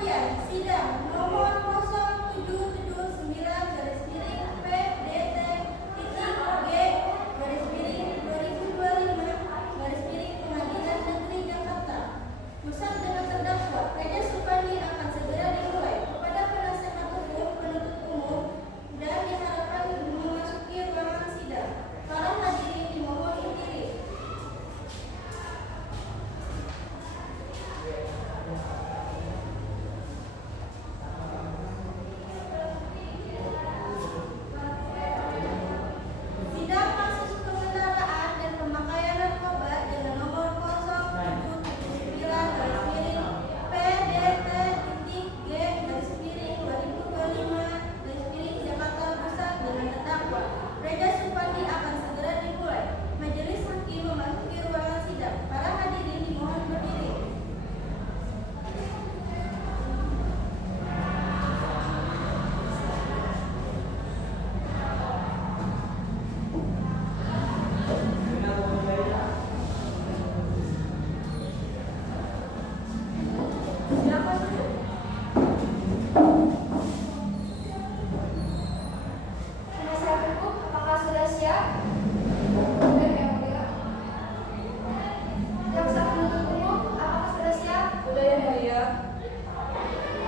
Sidang nomor 0779/PDT-G/2025 Pengadilan Negeri Jakarta. Pusat dengan terdakwa Reja Supandi akan segera dimulai. Kepada penasihat hukum, penuntut umum, dan diharapkan memasuki ruangan sidang. Para hadirin dimohon berdiri. Sidang kasus pengendaraan dan pemakaian narkoba dengan nomor 0779/PDT-G/2025 Jakarta Pusat dengan terdakwa Reja Supandi akan segera dimulai. Majelis hakim memasuki ruangan sidang. Para hadirin dimohon berdiri. Silakan duduk. Penasihat hukum, apakah sudah siap? Sudah, Yang Mulia. Jaksa penuntut umum, apakah sudah siap? Sudah, Yang Mulia.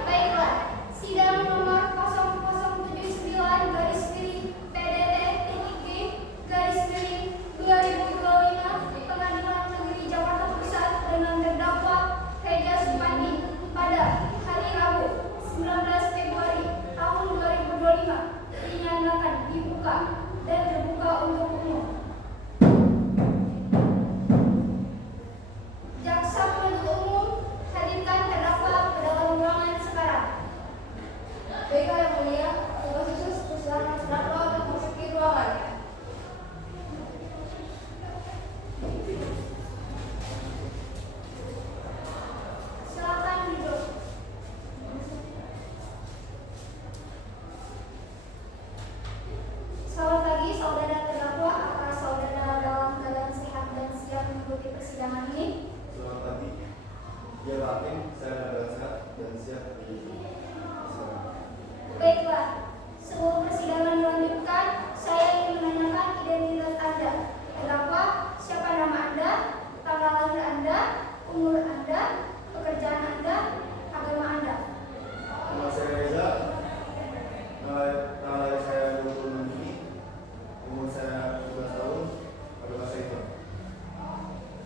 Baiklah, sidang nomor 0079/PDT-G/2025 Pengadilan Negeri Jakarta Pusat dengan terdakwa Reja Supandi pada hari Rabu 19 Februari tahun 2025 dinyatakan dibuka dan terbuka untuk umum. Jaksa penuntut umum, hadirkan terdakwa ke dalam ruangan sekarang. Baiklah, Yang Mulia. Tugas khusus persilakan terdakwa untuk memasuki ruangan. Silakan duduk. Selamat pagi, saudara terdakwa. Apakah saudara dalam keadaan sehat dan siap mengikuti persidangan ini? Selamat pagi. Ya Pak Hakim, saya dalam sehat dan siap mengikuti persidangan. Baiklah, sebelum persidangan dilanjutkan, saya ingin menanyakan identitas Anda. Terdakwa, siapa nama Anda, tanggal lahir Anda, umur Anda, pekerjaan Anda, agama Anda. Nama saya Reza, nama lahir saya 26 Juni, umur saya 17 tahun, agama saya Islam.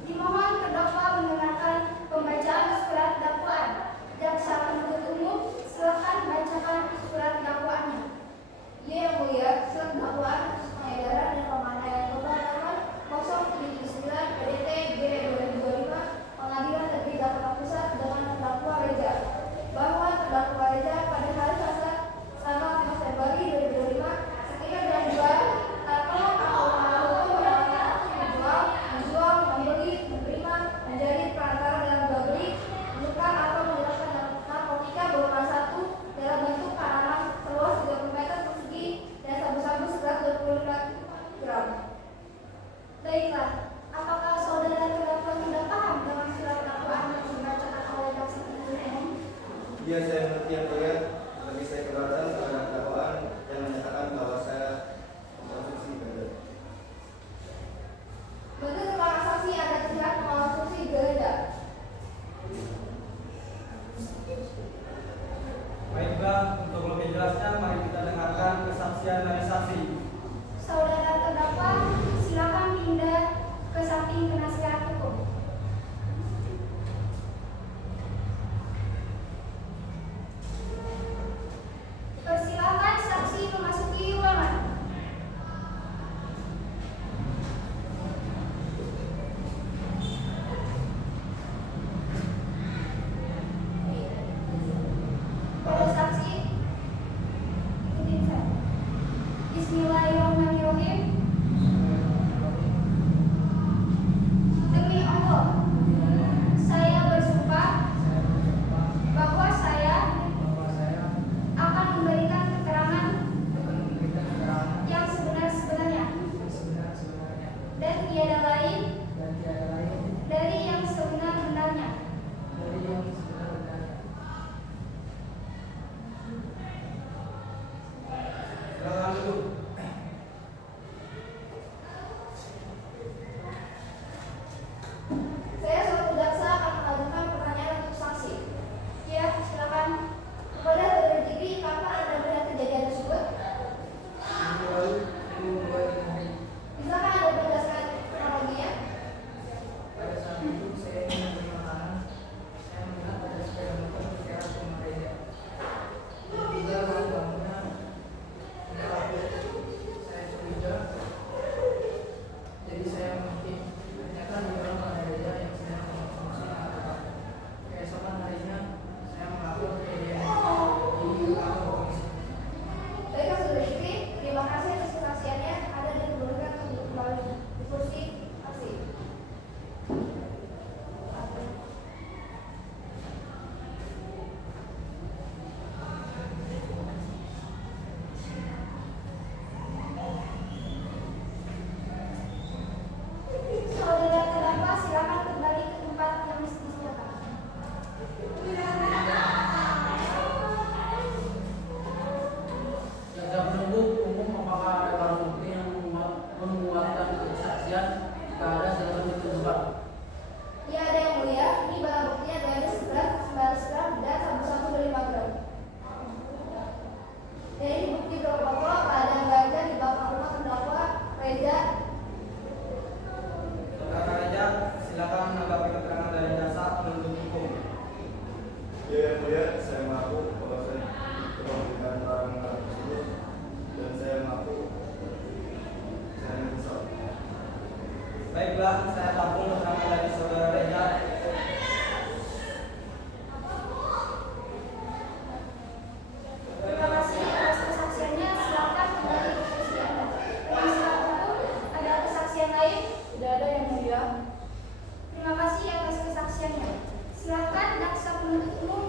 Dimohon terdakwa mendengarkan pembacaan surat dakwaan. Jaksa penuntut umum, silakan bacakan surat dakwaannya. Ya, Yang Mulia. Surat dakwaan kasus pengedaran dan pemakaian narkoba nomor 079/PDT-G/2025 Pengadilan Negeri Jakarta Pusat dengan terdakwa Reja, bahwa terdakwa Reja pada hari Selasa tanggal 5 Februari 2025 sekiranya dan jual atau hukum menjual, membeli, menerima, menjadi perantara dalam jual beli, menukar atau menjelaskan narkotika golongan 1 dalam bentuk tanaman seluas 30 meter persegi dan sabu-sabu seberat 25 gram. Baiklah, apakah saudara terdakwa sudah paham dengan surat dakwaan yang dibacakan oleh jaksa penuntut umum? Iya, saya mengerti Yang Mulia, tapi saya keberatan terhadap dakwaan yang menyatakan bahwa saya mengkonsumsi ganja. Menurut para saksi ada tidak mengonsumsi ganja. Baiklah, untuk lebih jelasnya mari kita dengarkan kesaksian dari saksi. Saudara terdakwa, silakan pindah ke samping penasihat hukum. Persilakan saksi memasuki ruangan. Para saksi, penuntut umum